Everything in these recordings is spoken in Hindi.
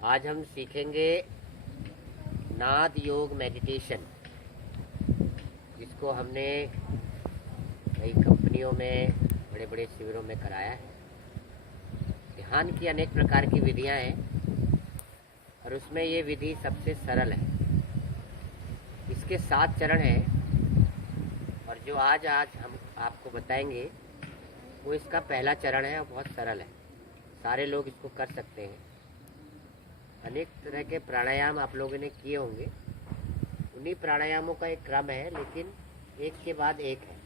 आज हम सीखेंगे नाद योग मेडिटेशन, जिसको हमने कई कंपनियों में बड़े बड़े शिविरों में कराया है। ध्यान की अनेक प्रकार की विधियां हैं और उसमें ये विधि सबसे सरल है। इसके 7 चरण हैं और जो आज हम आपको बताएंगे वो इसका पहला चरण है और बहुत सरल है। सारे लोग इसको कर सकते हैं। अनेक तरह के प्राणायाम आप लोगों ने किए होंगे। उन्हीं प्राणायामों का एक क्रम है, लेकिन एक के बाद एक है।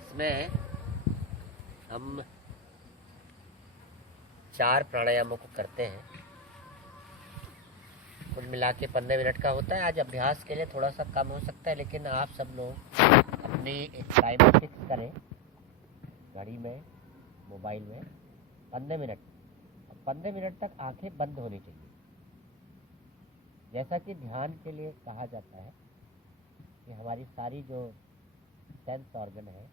इसमें हम 4 प्राणायामों को करते हैं। कुल मिला के 15 मिनट का होता है। आज अभ्यास के लिए थोड़ा सा कम हो सकता है, लेकिन आप सब लोग अपनी एक टाइम फिक्स करें घड़ी में, मोबाइल में 15 मिनट। 15 मिनट तक आंखें बंद होनी चाहिए। जैसा कि ध्यान के लिए कहा जाता है कि हमारी सारी जो सेंस ऑर्गन है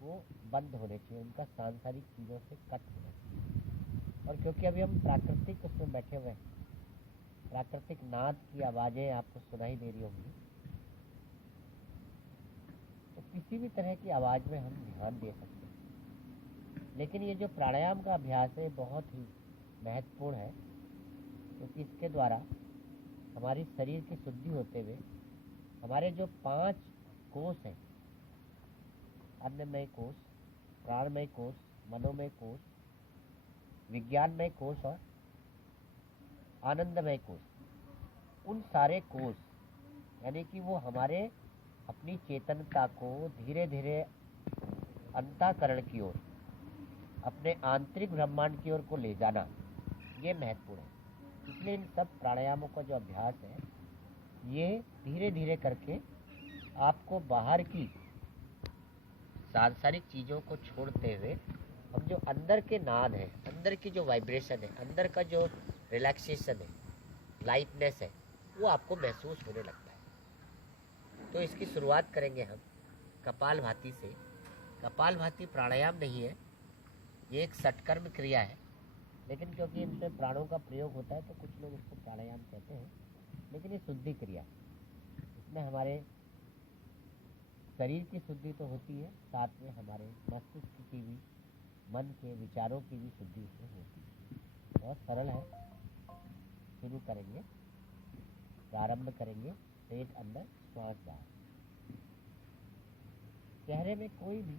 वो बंद होने चाहिए, उनका सांसारिक चीज़ों से कट होना चाहिए। और क्योंकि अभी हम प्राकृतिक उसमें बैठे हुए हैं, प्राकृतिक नाद की आवाज़ें आपको सुनाई दे रही होंगी, तो किसी भी तरह की आवाज़ में हम ध्यान दे सकते हैं। लेकिन ये जो प्राणायाम का अभ्यास है बहुत ही महत्वपूर्ण है, क्योंकि इसके द्वारा हमारी शरीर की शुद्धि होते हुए हमारे जो 5 कोष हैं, अन्नमय कोष, प्राणमय कोष, मनोमय कोष, विज्ञानमय कोष और आनंदमय कोष, उन सारे कोष यानी कि वो हमारे अपनी चेतनता को धीरे धीरे अंतःकरण की ओर, अपने आंतरिक ब्रह्मांड की ओर को ले जाना, ये महत्वपूर्ण है। इसलिए इन सब प्राणायामों का जो अभ्यास है ये धीरे धीरे करके आपको बाहर की सांसारिक चीज़ों को छोड़ते हुए हम जो अंदर के नाद है, अंदर की जो वाइब्रेशन है, अंदर का जो रिलैक्सेशन है, लाइटनेस है, वो आपको महसूस होने लगता है। तो इसकी शुरुआत करेंगे हम कपालभाति से। कपालभाति प्राणायाम नहीं है, ये एक षटकर्म क्रिया है, लेकिन क्योंकि इनसे प्राणों का प्रयोग होता है तो कुछ लोग इसको प्राणायाम कहते हैं, लेकिन ये शुद्धि क्रिया। इसमें हमारे शरीर की शुद्धि तो होती है, साथ में हमारे मस्तिष्क की भी, मन के विचारों की भी शुद्धि इसमें होती है। बहुत सरल है। शुरू करेंगे, प्रारंभ करेंगे पेट अंदर, श्वास बाहर। चेहरे में कोई भी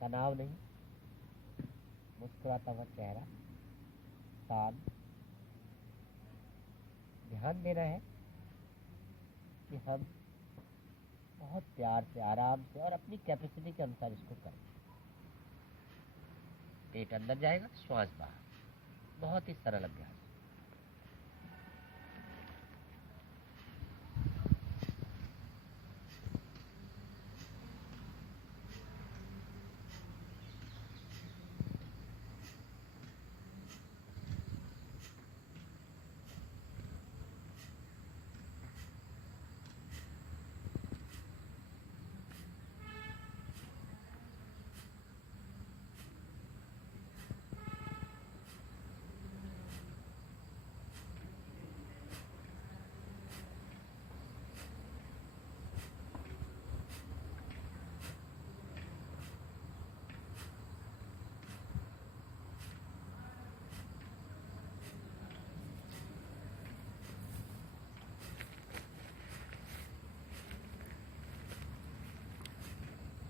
तनाव नहीं, मुस्कुराता हुआ चेहरा, शांत। ध्यान देना है कि हम बहुत प्यार से, आराम से और अपनी कैपेसिटी के अनुसार इसको करें। पेट अंदर जाएगा, श्वास बाहर। बहुत ही सरल अभ्यास।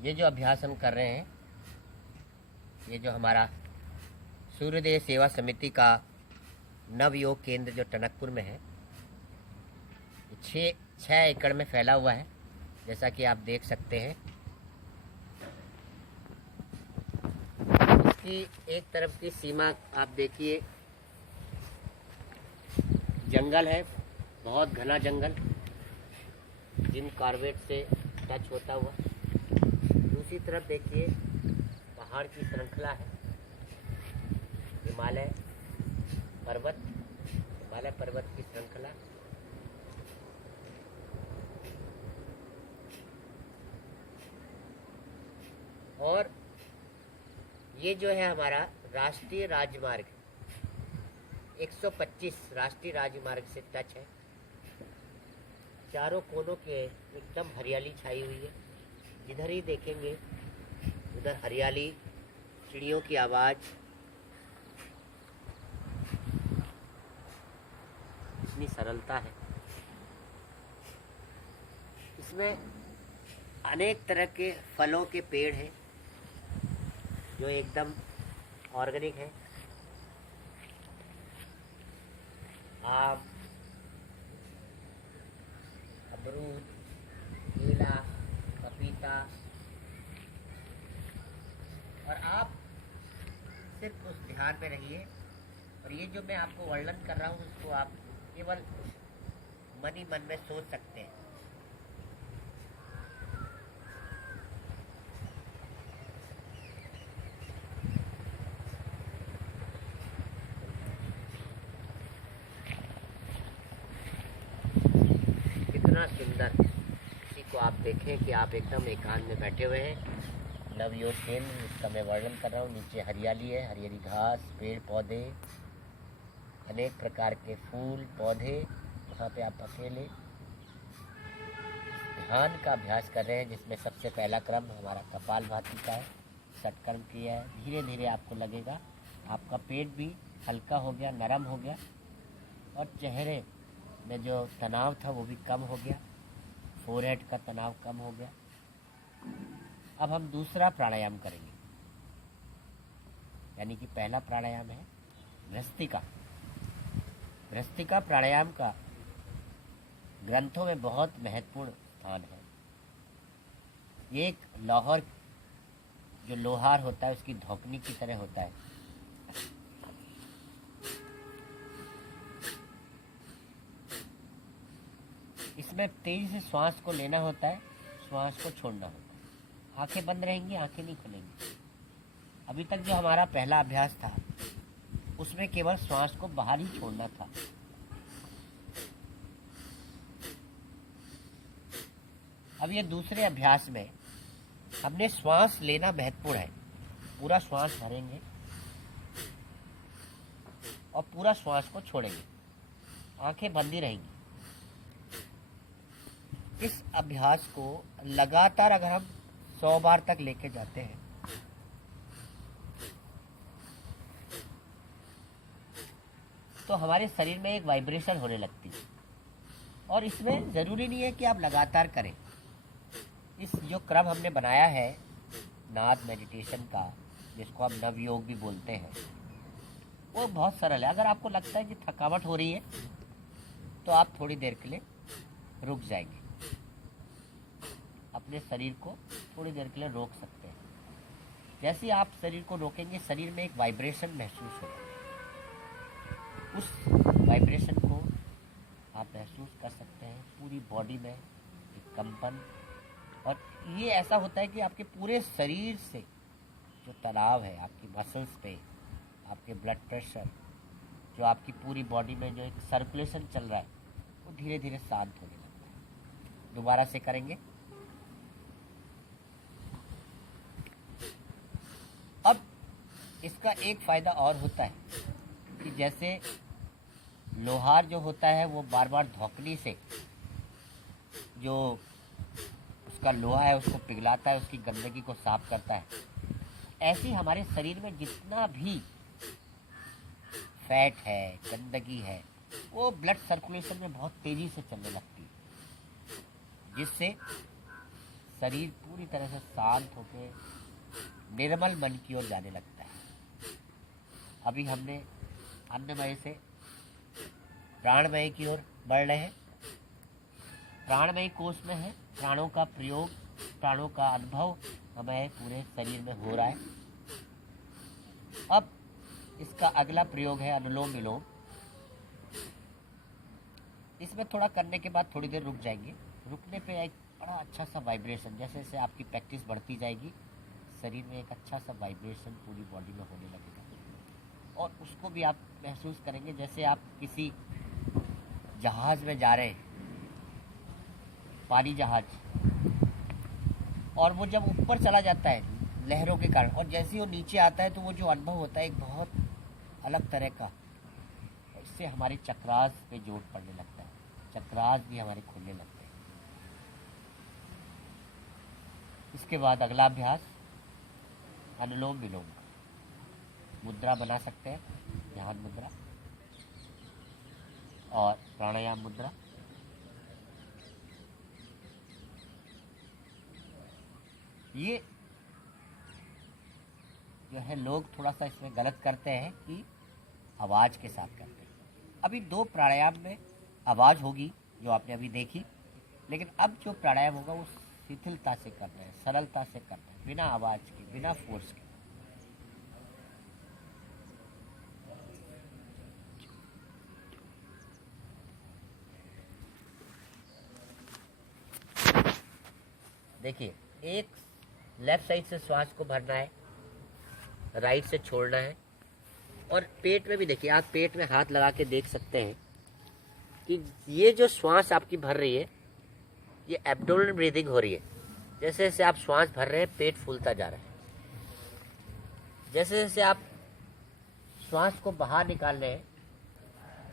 ये जो अभ्यास हम कर रहे हैं, ये जो हमारा सूर्योदय सेवा समिति का नवयोग केंद्र जो टनकपुर में है, 6 एकड़ में फैला हुआ है, जैसा कि आप देख सकते हैं। इसकी एक तरफ की सीमा आप देखिए, जंगल है, बहुत घना जंगल, जिम कॉर्बेट से टच होता हुआ। दूसरी तरफ देखिए पहाड़ की श्रृंखला है, हिमालय पर्वत की श्रृंखला। और ये जो है हमारा राष्ट्रीय राजमार्ग 125 राष्ट्रीय राजमार्ग से टच है। चारों कोनों के एकदम हरियाली छाई हुई है, जिधर ही देखेंगे उधर हरियाली, चिड़ियों की आवाज़, इतनी सरलता है इसमें। अनेक तरह के फलों के पेड़ हैं जो एकदम ऑर्गेनिक है। आम, अमरूद, केला, पपीता, और आप सिर्फ उस ध्यान में रहिए और ये जो मैं आपको वर्णन कर रहा हूँ उसको आप केवल मन ही मन में सोच सकते हैं। कितना सुंदर, इसी को आप देखें कि आप एकदम एकांत में बैठे हुए हैं। नवयोग केंद्र जिसका मैं वर्णन कर रहा हूँ, नीचे हरियाली है, हरियाली घास, पेड़ पौधे, अनेक प्रकार के फूल पौधे। वहाँ पे आप अकेले ध्यान का अभ्यास कर रहे हैं, जिसमें सबसे पहला क्रम हमारा कपालभाति का है, षटकर्म किया है। धीरे धीरे आपको लगेगा आपका पेट भी हल्का हो गया, नरम हो गया, और चेहरे में जो तनाव था वो भी कम हो गया, फोरहेड का तनाव कम हो गया। अब हम दूसरा प्राणायाम करेंगे, यानी कि पहला प्राणायाम है भ्रस्त्रिका। भ्रस्त्रिका प्राणायाम का ग्रंथों में बहुत महत्वपूर्ण स्थान है। ये एक लाहौर, जो लोहार होता है उसकी धौकनी की तरह होता है। इसमें तेजी से श्वास को लेना होता है, श्वास को छोड़ना होता है। आंखें बंद रहेंगी, आंखें नहीं खुलेंगी। अभी तक जो हमारा पहला अभ्यास था उसमें केवल श्वास को बाहर ही छोड़ना था। अब ये दूसरे अभ्यास में हमने श्वास लेना महत्वपूर्ण है। पूरा श्वास भरेंगे और पूरा श्वास को छोड़ेंगे, आंखें बंद ही रहेंगी। इस अभ्यास को लगातार अगर हम 100 बार तक लेके जाते हैं तो हमारे शरीर में एक वाइब्रेशन होने लगती है। और इसमें ज़रूरी नहीं है कि आप लगातार करें। इस जो क्रम हमने बनाया है नाद मेडिटेशन का, जिसको हम नवयोग भी बोलते हैं, वो बहुत सरल है। अगर आपको लगता है कि थकावट हो रही है तो आप थोड़ी देर के लिए रुक जाएंगे, अपने शरीर को थोड़ी देर के लिए रोक सकते हैं। जैसे ही आप शरीर को रोकेंगे, शरीर में एक वाइब्रेशन महसूस होगा। उस वाइब्रेशन को आप महसूस कर सकते हैं पूरी बॉडी में, एक कंपन। और ये ऐसा होता है कि आपके पूरे शरीर से जो तनाव है आपकी मसल्स पे, आपके ब्लड प्रेशर, जो आपकी पूरी बॉडी में जो एक सर्कुलेशन चल रहा है, वो धीरे धीरे शांत होने लगता है। दोबारा से करेंगे। अब इसका एक फ़ायदा और होता है कि जैसे लोहार जो होता है वो बार बार धौकनी से जो उसका लोहा है उसको पिघलाता है, उसकी गंदगी को साफ करता है। ऐसे ही हमारे शरीर में जितना भी फैट है, गंदगी है, वो ब्लड सर्कुलेशन में बहुत तेज़ी से चलने लगती है, जिससे शरीर पूरी तरह से शांत होकर निर्मल मन की ओर जाने लगता है। अभी हमने अन्नमय से प्राणमय की ओर बढ़ रहे हैं। प्राणमय कोष में है, प्राणों का प्रयोग, प्राणों का अनुभव हमें पूरे शरीर में हो रहा है। अब इसका अगला प्रयोग है अनुलोम विलोम। इसमें थोड़ा करने के बाद थोड़ी देर रुक जाएंगे। रुकने पे एक बड़ा अच्छा सा वाइब्रेशन, जैसे जैसे आपकी प्रैक्टिस बढ़ती जाएगी, शरीर में एक अच्छा सा वाइब्रेशन पूरी बॉडी में होने लगेगा। और उसको भी आप महसूस करेंगे जैसे आप किसी जहाज़ में जा रहे हैं, पानी जहाज, और वो जब ऊपर चला जाता है, लहरों के कारण, और जैसे ही वो नीचे आता है तो वो जो अनुभव होता है एक बहुत अलग तरह का, इससे हमारे चक्रास पे जोर पड़ने लगता है, चक्रास भी हमारे खुलने लगते हैं। इसके बाद अगला अभ्यास अनुलोम विलोम, मुद्रा बना सकते हैं, ध्यान मुद्रा और प्राणायाम मुद्रा। ये जो है लोग थोड़ा सा इसमें गलत करते हैं कि आवाज के साथ करते हैं। अभी 2 प्राणायाम में आवाज होगी जो आपने अभी देखी, लेकिन अब जो प्राणायाम होगा वो शिथिलता से करना है, सरलता से करना है, बिना आवाज के, बिना फोर्स के। देखिए, एक लेफ्ट साइड से श्वास को भरना है, राइट से छोड़ना है, और पेट में भी देखिए, आप पेट में हाथ लगा के देख सकते हैं कि ये जो श्वास आपकी भर रही है ये एब्डोमिनल ब्रीदिंग हो रही है। जैसे जैसे आप श्वास भर रहे हैं पेट फूलता जा रहा है, जैसे जैसे आप श्वास को बाहर निकाल रहे हैं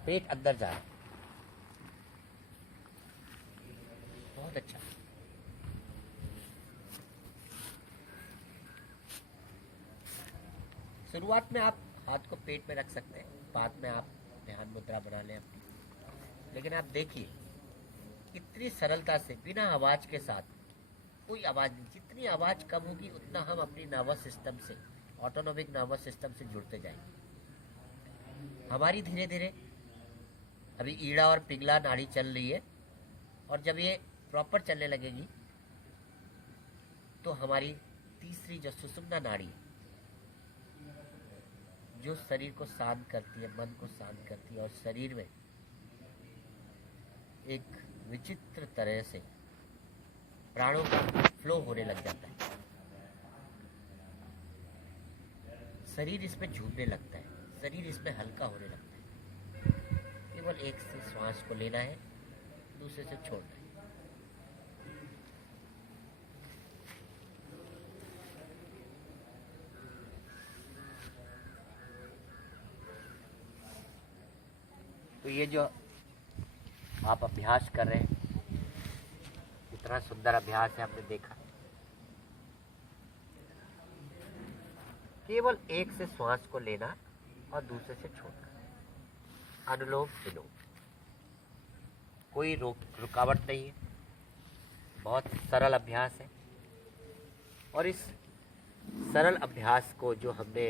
पेट अंदर जा रहा है। बहुत अच्छा। शुरुआत में आप हाथ को पेट में रख सकते हैं, बाद में आप ध्यान मुद्रा बना लें अपनी, लेकिन आप देखिए कितनी सरलता से, बिना आवाज के साथ, कोई आवाज नहीं। जितनी आवाज कम होगी उतना हम अपनी नर्वस सिस्टम से, ऑटोनॉमिक नर्वस सिस्टम से जुड़ते जाएंगे। हमारी धीरे धीरे अभी ईड़ा और पिंगला नाड़ी चल रही है, और जब ये प्रॉपर चलने लगेगी तो हमारी तीसरी जो सुषुम्ना नाड़ी है, जो शरीर को शांत करती है, मन को शांत करती है, और शरीर में एक विचित्र तरह से प्राणों का फ्लो होने लग जाता है, शरीर इसमें झूमने लगता है, शरीर इसमें हल्का होने लगता है। केवल एक से श्वास को लेना है, दूसरे से छोड़ना है। तो ये जो आप अभ्यास कर रहे हैं, इतना सुंदर अभ्यास है, आपने देखा। केवल एक से श्वास को लेना और दूसरे से छोड़ना, अनुलोम विलोम, कोई रुकावट नहीं है, बहुत सरल अभ्यास है। और इस सरल अभ्यास को जो हमने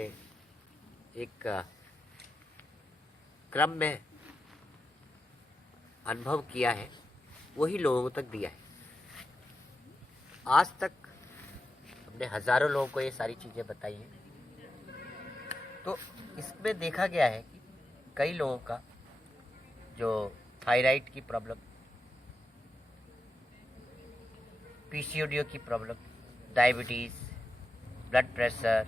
एक क्रम में अनुभव किया है वही लोगों तक दिया है। आज तक हमने हजारों लोगों को ये सारी चीज़ें बताई हैं। तो इसमें देखा गया है कि कई लोगों का जो थायराइड की प्रॉब्लम, पीसीओडी की problem, diabetes, blood pressure,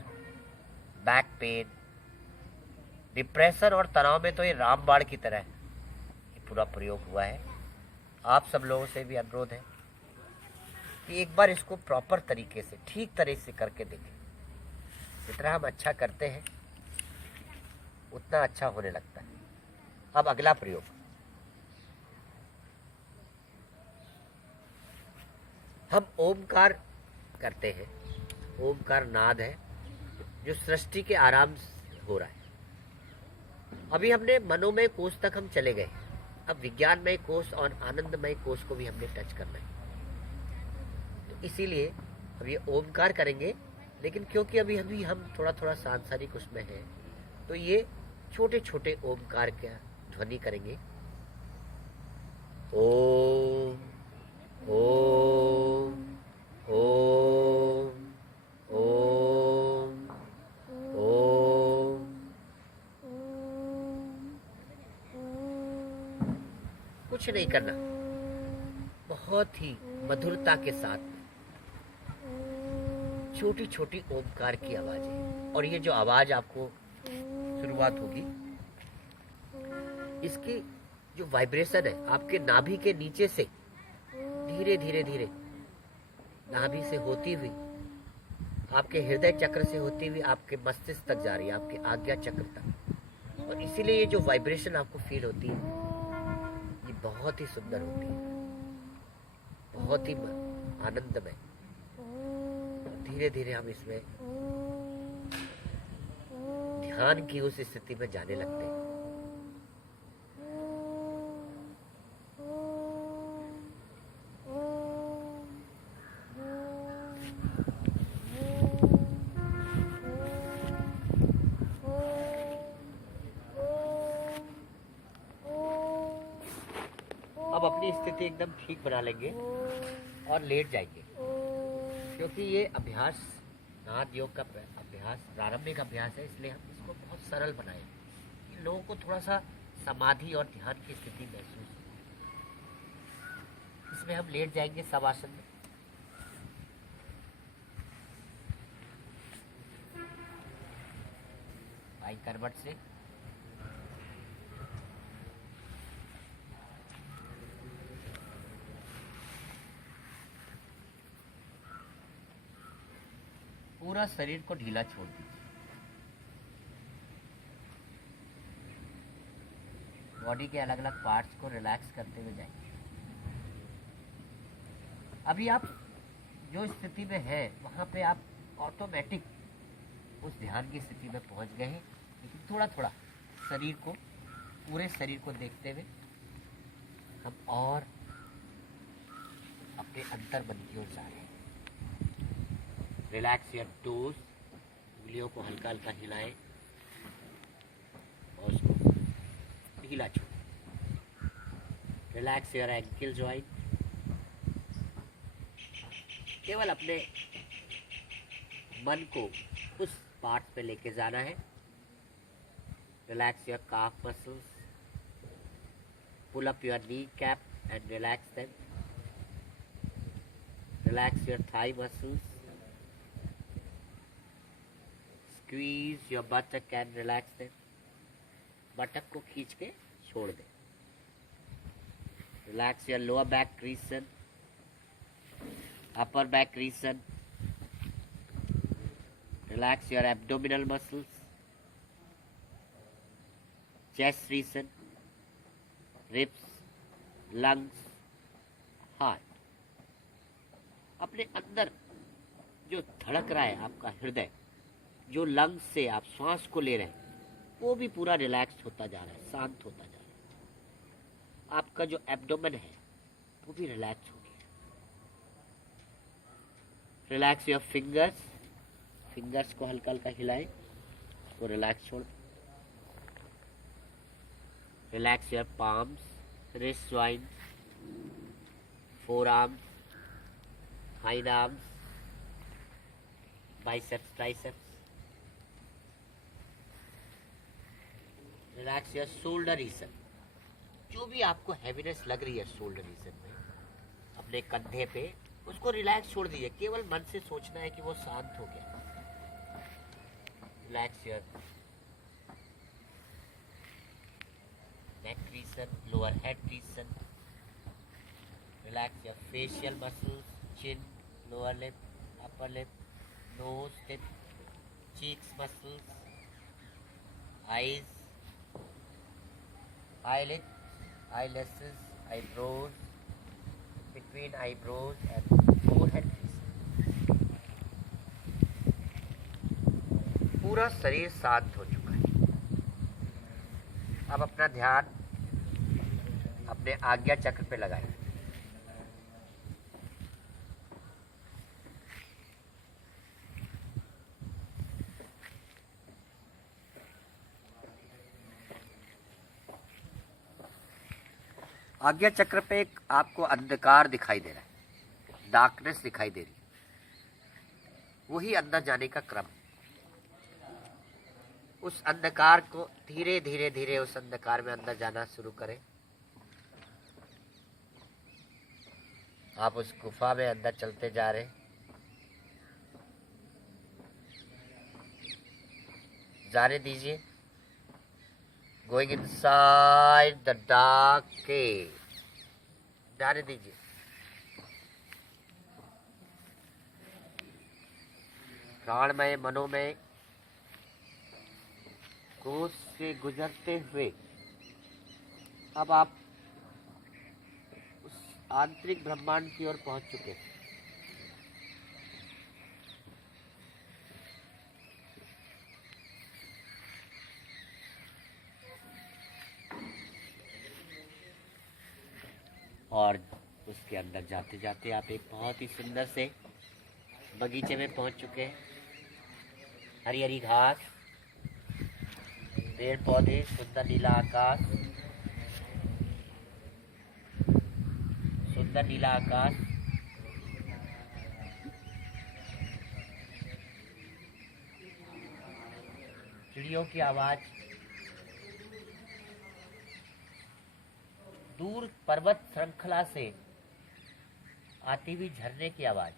back pain, depression और तनाव में तो ये रामबाण की तरह है, पूरा प्रयोग हुआ है। आप सब लोगों से भी अनुरोध है कि एक बार इसको प्रॉपर तरीके से, ठीक तरह से करके देखें। जितना हम अच्छा करते हैं उतना अच्छा होने लगता है। अब अगला प्रयोग, हम ओमकार करते हैं। ओमकार नाद है जो सृष्टि के आराम से हो रहा है। अभी हमने मनोमय कोश तक हम चले गए, अब विज्ञानमय कोश और आनंदमय कोश को भी हमने टच करना है। तो इसीलिए अब ये ओमकार करेंगे, लेकिन क्योंकि अभी हम थोड़ा थोड़ा सांसारिक उसमें हैं, तो ये छोटे छोटे ओमकार का ध्वनि करेंगे। ओम ओम ओम ओम ओम। कुछ नहीं करना, बहुत ही मधुरता के साथ छोटी छोटी ओमकार की आवाजें। और ये जो आवाज आपको शुरुआत होगी, इसकी जो वाइब्रेशन है आपके नाभि के नीचे से धीरे धीरे धीरे नाभि से होती हुई आपके हृदय चक्र से होती हुई आपके मस्तिष्क तक जा रही है, आपके आज्ञा चक्र तक। और इसीलिए ये जो वाइब्रेशन आपको फील होती है ये बहुत ही सुंदर होती है, बहुत ही आनंदमय। धीरे धीरे हम इसमें ध्यान की उस स्थिति में जाने लगते हैं। अब अपनी स्थिति एकदम ठीक बना लेंगे और लेट जाएंगे, क्योंकि ये अभ्यास नाद योग का अभ्यास प्रारंभिक अभ्यास है, इसलिए हम इसको बहुत सरल बनाए। लोगों को थोड़ा सा समाधि और ध्यान की स्थिति महसूस हो। इसमें हम लेट जाएंगे शवासन में। बाई करवट से पूरा शरीर को ढीला छोड़ दीजिए। बॉडी के अलग अलग पार्ट्स को रिलैक्स करते हुए जाइए। अभी आप जो स्थिति में हैं वहाँ पे आप ऑटोमेटिक उस ध्यान की स्थिति में पहुँच गए हैं, लेकिन थोड़ा थोड़ा शरीर को, पूरे शरीर को देखते हुए हम और अपने अंतर मन की ओर जा रहे हैं। रिलैक्स योर टोज, उंगलियों को हल्का हल्का हिलाएं और उसको ढीला छोड़ें। Relax your ankle joint. केवल अपने मन को उस पार्ट पे लेके जाना है। Relax your calf muscles. Pull up your knee cap and relax them. Relax your thigh muscles. Squeeze your buttock and relax them. Buttock को खींच के छोड़ दें। Relax your lower back region, upper back region. Relax your abdominal muscles, chest region, ribs, lungs, heart. अपने अंदर जो धड़क रहा है आपका हृदय, जो लंग्स से आप श्वास को ले रहे हैं, वो भी पूरा रिलैक्स होता जा रहा है, शांत होता जा रहा है। आपका जो एब्डोमेन है वो भी रिलैक्स हो गया। Relax your fingers. फिंगर्स को हल्का हल्का हिलाएं, उसको रिलैक्स छोड़। Relax your palms, wrist joint, four arms, hind arms, biceps, triceps. Relax your shoulder region. जो भी आपको हैवीनेस लग रही है शोल्डर रीजन में, अपने कंधे पे, उसको रिलैक्स छोड़ दीजिए। केवल मन से सोचना है कि वो शांत हो गया। Relax your neck region, lower head region. Relax your facial muscles, chin, lower lip, upper lip, nose, tip, cheeks muscles, eyes, eyelids, eyelashes, eyebrows, between eyebrows and forehead. पूरा शरीर शांत हो चुका है। अब अपना ध्यान अपने आज्ञा चक्र पे लगाएं। आज्ञा चक्र पे एक आपको अंधकार दिखाई दे रहा है, डार्कनेस दिखाई दे रही है। वही अंदर जाने का क्रम। उस अंधकार को धीरे धीरे धीरे उस अंधकार में अंदर जाना शुरू करें। आप उस गुफा में अंदर चलते जा रहे, जाने दीजिए। Going inside the dark cave. जाने दीजिए। प्राणमय मनोमय कोष से गुजरते हुए अब आप उस आंतरिक ब्रह्मांड की ओर पहुंच चुके हैं। और उसके अंदर जाते जाते आप एक बहुत ही सुंदर से बगीचे में पहुंच चुके हैं। हरी हरी घास, पेड़ पौधे, सुंदर नीला आकाश, सुंदर नीला आकाश, चिड़ियों की आवाज, दूर पर्वत श्रृंखला से आती हुई झरने की आवाज,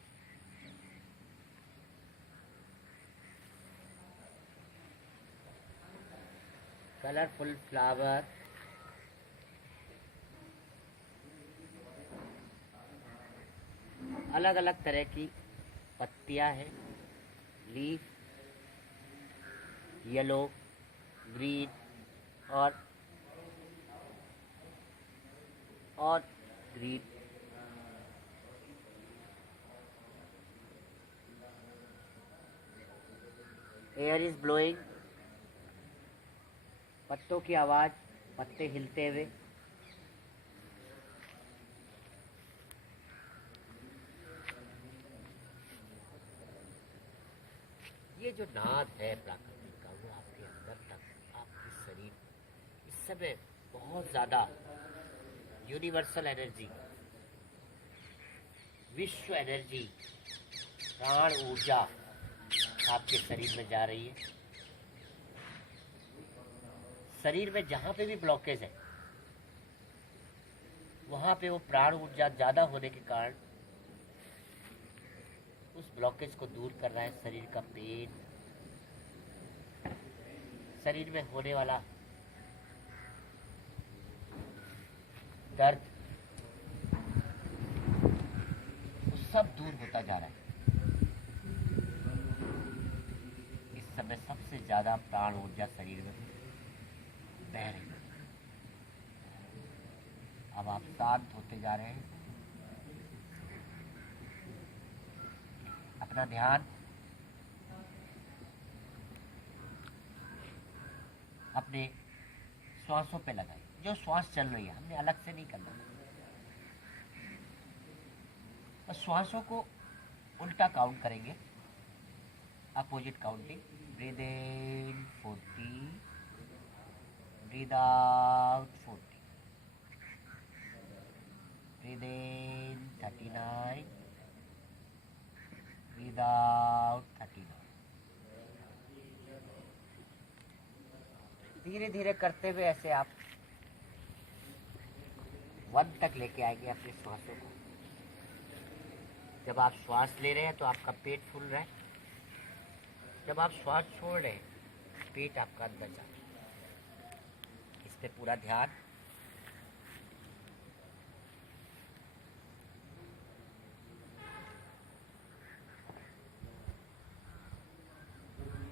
कलरफुल फ्लावर, अलग अलग तरह की पत्तियां हैं, लीफ, येलो, ग्रीन और ग्रीन। एयर इज ब्लोइंग, पत्तों की आवाज, पत्ते हिलते हुए। ये जो नाद है प्राकृतिक का, वो आपके अंदर तक, आपके शरीर, इस समय बहुत ज्यादा यूनिवर्सल एनर्जी, विश्व एनर्जी, प्राण ऊर्जा आपके शरीर में जा रही है। शरीर में जहां पे भी ब्लॉकेज है, वहां पे वो प्राण ऊर्जा ज्यादा होने के कारण उस ब्लॉकेज को दूर कर रहा है। शरीर का पेन, शरीर में होने वाला दर्द, वो सब दूर होता जा रहा है। इस समय सबसे ज्यादा प्राण ऊर्जा शरीर में बह रही है। अब आप शांत होते जा रहे हैं। अपना ध्यान अपने श्वासों पे लगाइए। जो श्वास चल रही है, हमने अलग से नहीं करना, बस श्वासों को उल्टा काउंट करेंगे, opposite counting. Breathe in 40, breathe out 40, breathe in 39, breathe out 39। धीरे धीरे करते हुए ऐसे आप 1 तक लेके आएंगे अपने श्वासों को। जब आप श्वास ले रहे हैं तो आपका पेट फूल रहा है, जब आप श्वास छोड़ रहे हैं पेट आपका अंदर जा रहा है। इस पे पूरा ध्यान।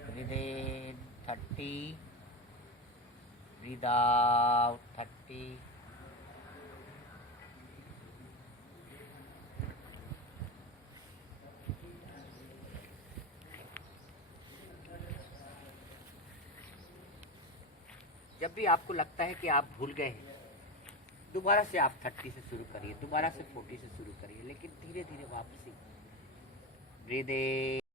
Breathe in 30, breathe out 30। जब भी आपको लगता है कि आप भूल गए हैं, दोबारा से आप 30 से शुरू करिए, दोबारा से 40 से शुरू करिए, लेकिन धीरे धीरे वापसी। Breathe in